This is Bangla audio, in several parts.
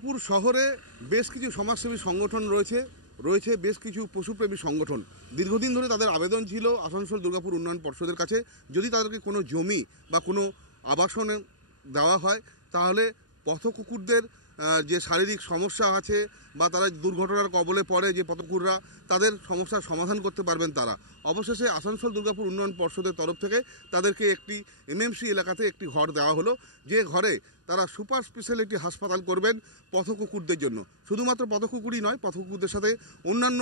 দুর্গাপুর শহরে বেশ কিছু সমাজসেবী সংগঠন রয়েছে বেশ কিছু পশুপ্রেমী সংগঠন। দীর্ঘদিন ধরে তাদের আবেদন ছিল আসানসোল দুর্গাপুর উন্নয়ন পর্ষদের কাছে, যদি তাদেরকে কোনো জমি বা কোনো আবাসনে দেওয়া হয় তাহলে পথকুকুরদের যে শারীরিক সমস্যা আছে বা তারা দুর্ঘটনার কবলে পড়ে যে পথকুকুররা, তাদের সমস্যার সমাধান করতে পারবেন তারা। অবশেষে আসানসোল দুর্গাপুর উন্নয়ন পর্ষদের তরফ থেকে তাদেরকে একটি এমএমসি এলাকাতে একটি ঘর দেওয়া হলো, যে ঘরে তারা সুপার স্পেশালিটি হাসপাতাল করবেন পথকুকুরদের জন্য। শুধুমাত্র পথকুকুরই নয়, পথকুকুরদের সাথে অন্যান্য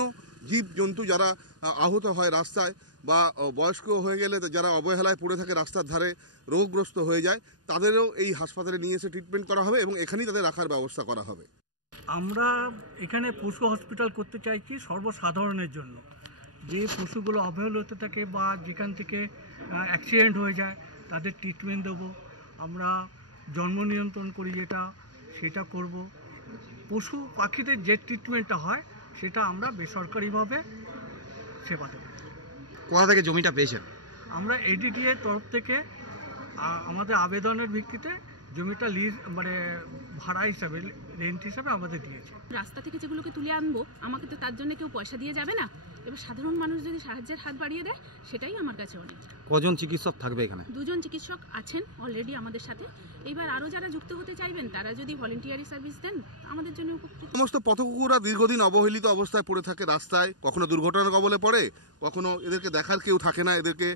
জীবজন্তু যারা আহত হয় রাস্তায় বা বয়স্ক হয়ে গেলে যারা অবহেলায় পড়ে থাকে রাস্তার ধারে, রোগগ্রস্ত হয়ে যায়, তাদেরও এই হাসপাতালে নিয়ে এসে ট্রিটমেন্ট করা হবে এবং এখানেই তাদের রাখার ব্যবস্থা করা হবে। আমরা এখানে পশু হসপিটাল করতে চাইছি সর্বসাধারণের জন্য। যে পশুগুলো অবহেলা হতে থাকে বা যেখান থেকে অ্যাক্সিডেন্ট হয়ে যায় তাদের ট্রিটমেন্ট দেবো। আমরা জন্ম নিয়ন্ত্রণ করি সেটা করব। পশু পাখিদের যে ট্রিটমেন্টটা হয় সেটা আমরা বেসরকারিভাবে সেবা দেব। কোথা থেকে জমিটা পেয়েছেন? আমরা এডিডিএ তরফ থেকে আমাদের আবেদনের ভিত্তিতে জমিটা লিজ ভাড়া হিসাবে, রেন্ট হিসাবে আমাদের দিয়েছে। রাস্তা থেকে যেগুলোকে তুলে আনবো, আমাকে তো তার জন্য কেউ পয়সা দিয়ে যাবে না। এবার সাধারণ মানুষ যদি সাহায্যের হাত বাড়িয়ে দেয় সেটাই আমার কাছে অনেক। কজন চিকিৎসক থাকবে এখানে? 2 জন চিকিৎসক আছেন অলরেডি আমাদের সাথে। এবার আরও যারা যুক্ত হতে চাইবেন তারা যদি ভলেন্টিয়ারি সার্ভিস দেন আমাদের জন্য উপকৃত। সমস্ত পথকুকুররা দীর্ঘদিন অবহেলিত অবস্থায় পড়ে থাকে রাস্তায়, কখনো দুর্ঘটনার কবলে পড়ে, কখনো এদেরকে দেখার কেউ থাকে না, এদেরকে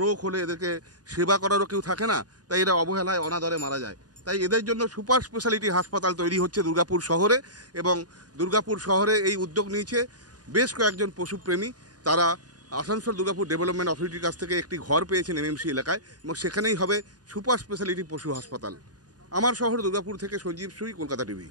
রোগ হলে এদেরকে সেবা করারও কেউ থাকে না, তাই এরা অবহেলায় অনাদরে মারা যায়। তাই এদের জন্য সুপার স্পেশালিটি হাসপাতাল তৈরি হচ্ছে দুর্গাপুর শহরে, এবং দুর্গাপুর শহরে এই উদ্যোগ নিয়েছে বেশ কয়েকজন পশুপ্রেমী। তারা আসানসোল দুর্গাপুর ডেভেলপমেন্ট অথরিটির কাছ থেকে একটি ঘর পেয়েছেন এমএমসি এলাকায়, এবং সেখানেই হবে সুপার স্পেশালিটি পশু হাসপাতাল। আমার শহর দুর্গাপুর থেকে সঞ্জীব সুই, কলকাতা টিভি।